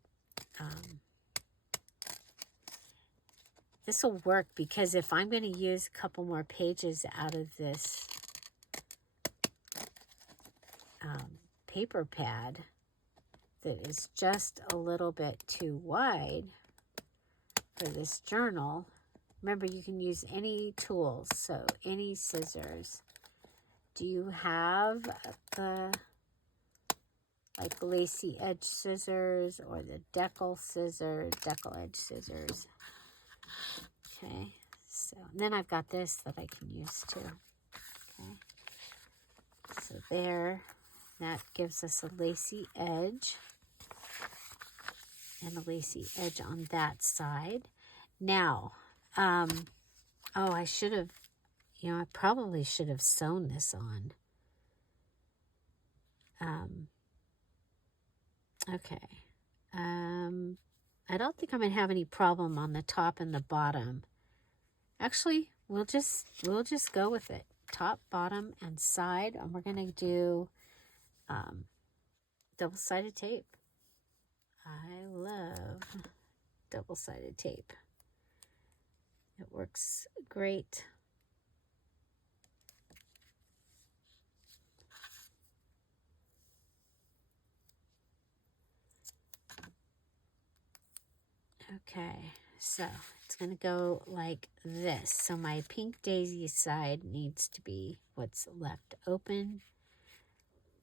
this will work because if I'm going to use a couple more pages out of this paper pad that is just a little bit too wide for this journal, remember you can use any tools, so any scissors. Do you have the like lacy edge scissors or the decal edge scissors? Okay, so then I've got this that I can use too. Okay, so there, that gives us a lacy edge and a lacy edge on that side. Now, oh, I should have, I probably should have sewn this on. Okay. I don't think I'm going to have any problem on the top and the bottom. Actually, we'll just go with it. Top, bottom, and side. And we're going to do double-sided tape. I love double-sided tape. It works great. Okay, so it's going to go like this. So my pink daisy side needs to be what's left open.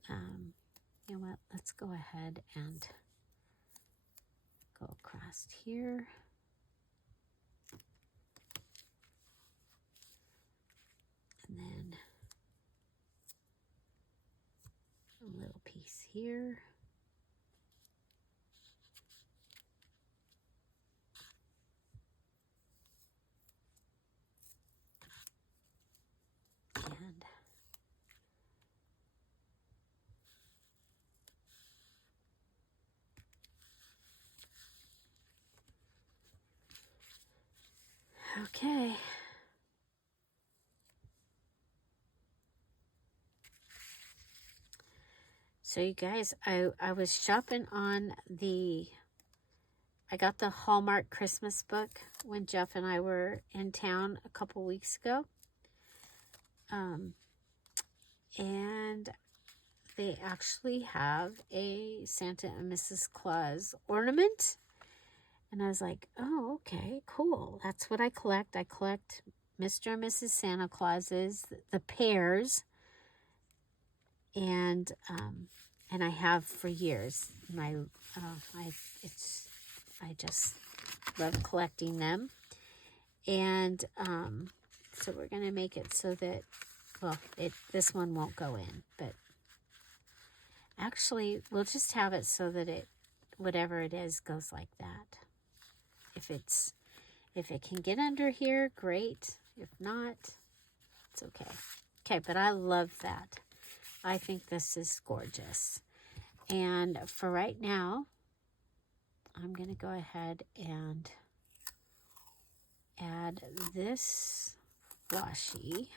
You know what? Let's go ahead and go across here. And then a little piece here. And okay. So you guys, I was shopping on I got the Hallmark Christmas book when Jeff and I were in town a couple weeks ago. And they actually have a Santa and Mrs. Claus ornament. And I was like, oh, okay, cool. That's what I collect. I collect Mr. and Mrs. Santa Clauses, the pairs. And I have for years. I just love collecting them. And so we're going to make it so that, well, this one won't go in, but actually we'll just have it so that whatever it is goes like that. If it can get under here, great. If not, it's okay. Okay, but I love that. I think this is gorgeous. And for right now, I'm going to go ahead and add this washi,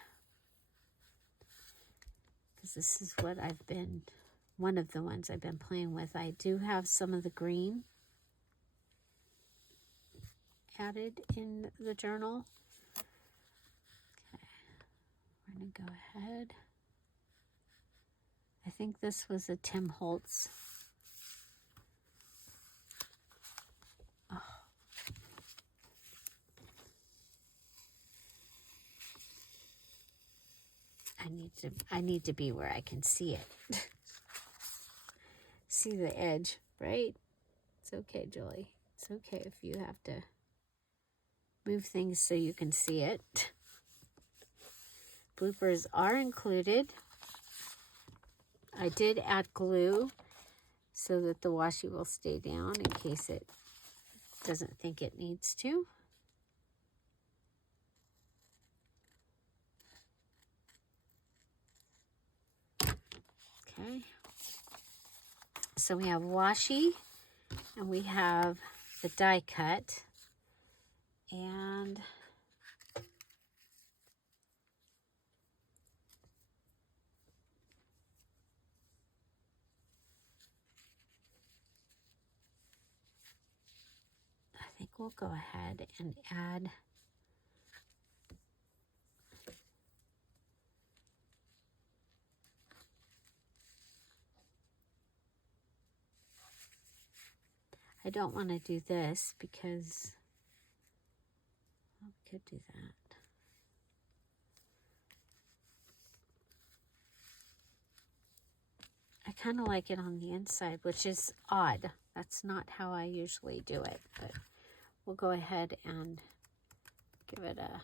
because this is what one of the ones I've been playing with. I do have some of the green added in the journal. Okay, we're going to go ahead. I think this was a Tim Holtz. Oh. I need to be where I can see it. See the edge, right? It's okay, Julie. It's okay if you have to move things so you can see it. Bloopers are included. I did add glue so that the washi will stay down in case it doesn't think it needs to. Okay. So we have washi and we have the die cut. And I think we'll go ahead and add I don't want to do this because, well, we could do that. I kind of like it on the inside, which is odd. That's not how I usually do it, but we'll go ahead and give it a...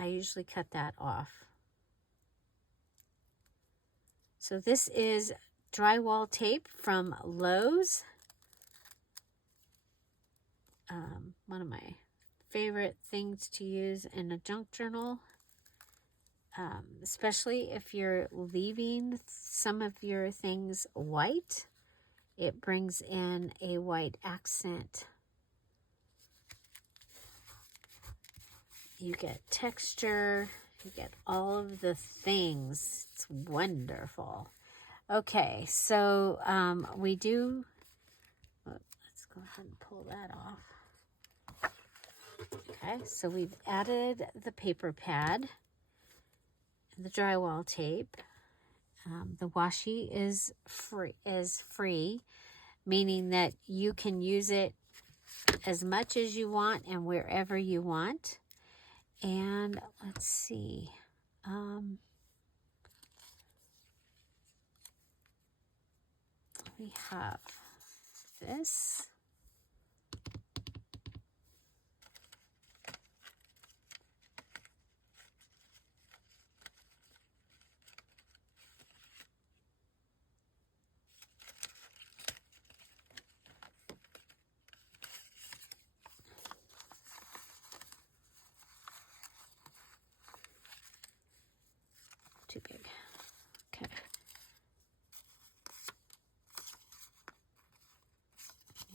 I usually cut that off. So this is drywall tape from Lowe's. One of my favorite things to use in a junk journal. Especially if you're leaving some of your things white, it brings in a white accent. You get texture, you get all of the things. It's wonderful. Okay, so we do, let's go ahead and pull that off. Okay, so we've added the paper pad, the drywall tape. The washi is free, meaning that you can use it as much as you want and wherever you want. And let's see. We have this. Too big. Okay.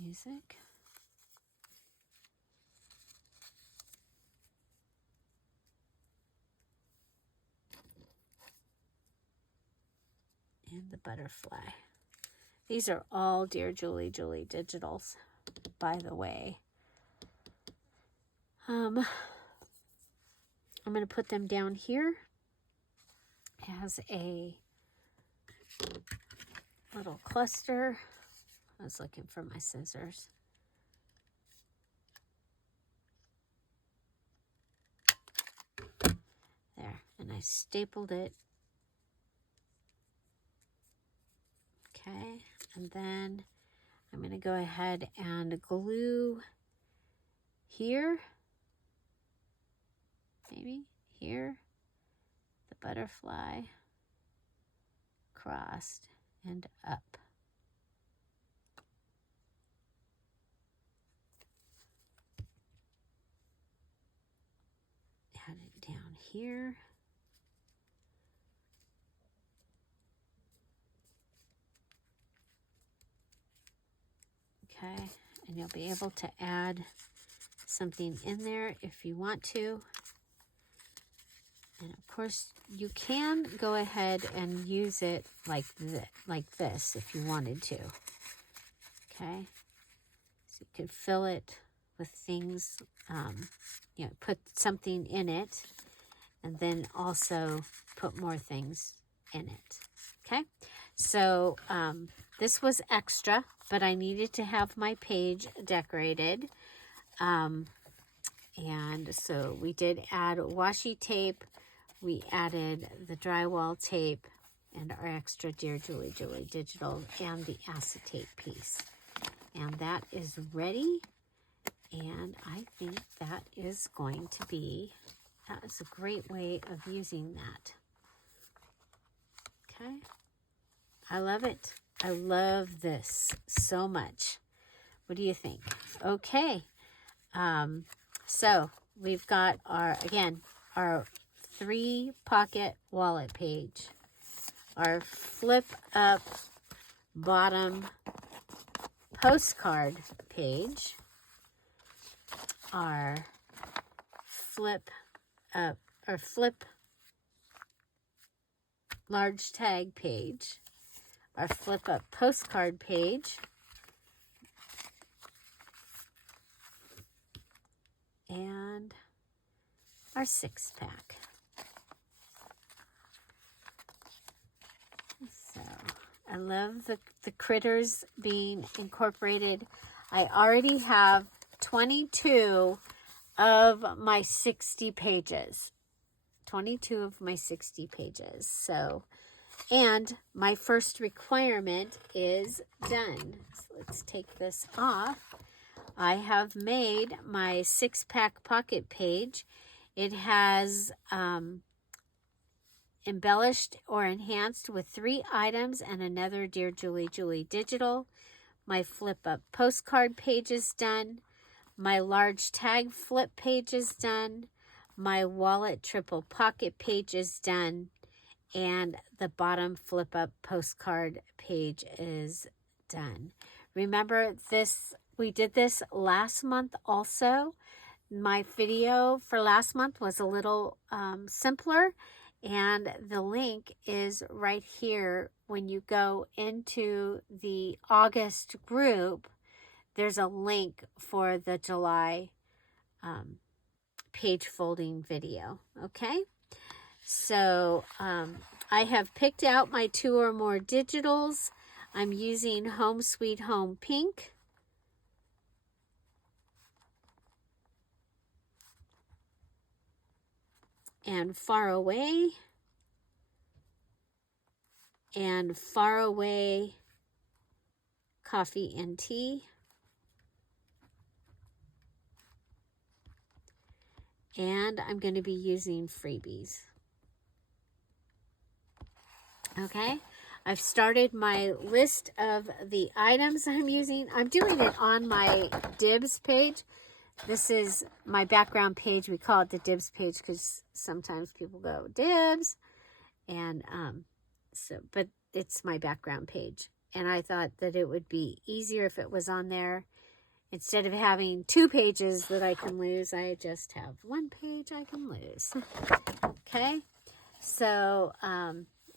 Music. And the butterfly. These are all Dear Julie digitals, by the way. I'm going to put them down here as a little cluster. I was looking for my scissors. There, and I stapled it. Okay, and then I'm going to go ahead and glue here, maybe here, the butterfly crossed and up. Add it down here. Okay, and you'll be able to add something in there if you want to. And of course, you can go ahead and use it like this if you wanted to. Okay, so you could fill it with things, you know, put something in it, and then also put more things in it. Okay, so this was extra, but I needed to have my page decorated. And so we did add washi tape. We added the drywall tape and our extra Dear Julie digital and the acetate piece. And that is ready. And I think that is going to be, that is a great way of using that. Okay. I love it. I love this so much. What do you think? Okay. So we've got our 3-pocket wallet page, our flip up bottom postcard page, our flip large tag page, our flip up postcard page, and our 6-pack. So I love the critters being incorporated. I already have 22 of my 60 pages. 22 of my 60 pages. So, and my first requirement is done. So let's take this off. I have made my 6-pack pocket page. It has embellished or enhanced with 3 items and another Dear Julie Julie digital. My flip up postcard page is done. My large tag flip page is done. My wallet triple pocket page is done. And the bottom flip up postcard page is done. Remember this, we did this last month also. My video for last month was a little simpler, and the link is right here. When you go into the August group, there's a link for the July page folding video, okay? So I have picked out my 2 or more digitals. I'm using Home Sweet Home Pink. And Far Away. And Far Away Coffee and Tea. And I'm going to be using Freebies. Okay, I've started my list of the items I'm using. I'm doing it on my Dibs page. This is my background page. We call it the Dibs page because sometimes people go Dibs. And but it's my background page. And I thought that it would be easier if it was on there. Instead of having 2 pages that I can lose, I just have 1 page I can lose. Okay, so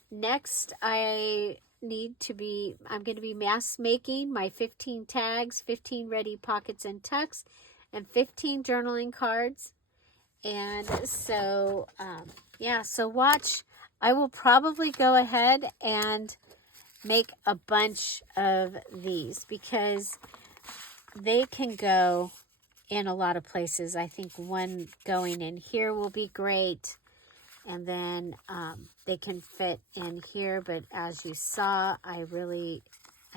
next I'm going to be mass making my 15 tags, 15 ready pockets and tucks, and 15 journaling cards. And so, yeah, so watch. I will probably go ahead and make a bunch of these because they can go in a lot of places. I think one going in here will be great. And then they can fit in here. But as you saw, I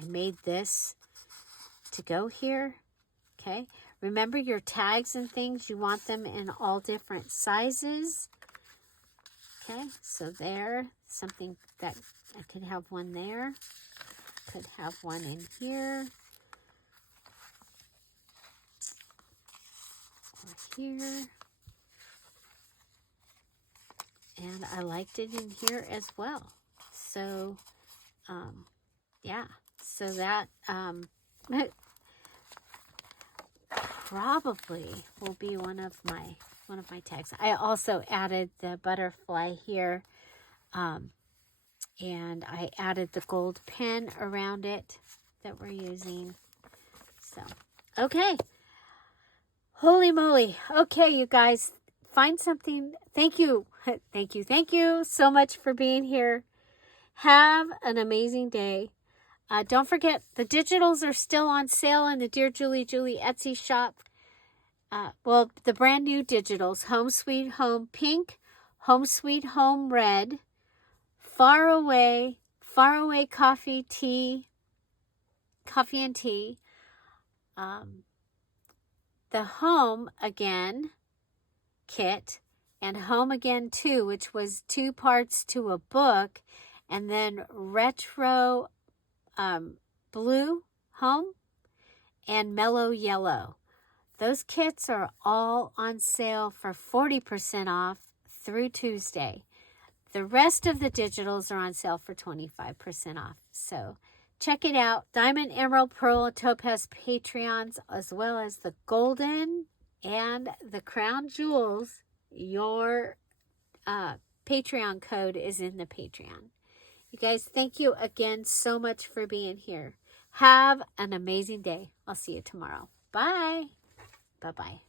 made this to go here. Okay. Remember your tags and things. You want them in all different sizes. Okay. So there, something that I could have one there. Could have one in here. Or here. And I liked it in here as well. So, yeah. So that probably will be one of my tags. I also added the butterfly here, and I added the gold pen around it that we're using. So, okay. Holy moly. Okay, you guys. Find something. Thank you. Thank you so much for being here. Have an amazing day. Don't forget, the digitals are still on sale in the Dear Julie Julie Etsy shop. Well, the brand new digitals, Home Sweet Home Pink, Home Sweet Home Red, Far Away Coffee and Tea, the Home Again kit, and Home Again 2, which was 2 parts to a book, and then Retro Blue Home and Mellow Yellow. Those kits are all on sale for 40% off through Tuesday. The rest of the digitals are on sale for 25% off. So check it out. Diamond, Emerald, Pearl, Topaz Patreons, as well as the Golden and the Crown Jewels. Your Patreon code is in the Patreon. You guys, thank you again so much for being here. Have an amazing day. I'll see you tomorrow. Bye. Bye-bye.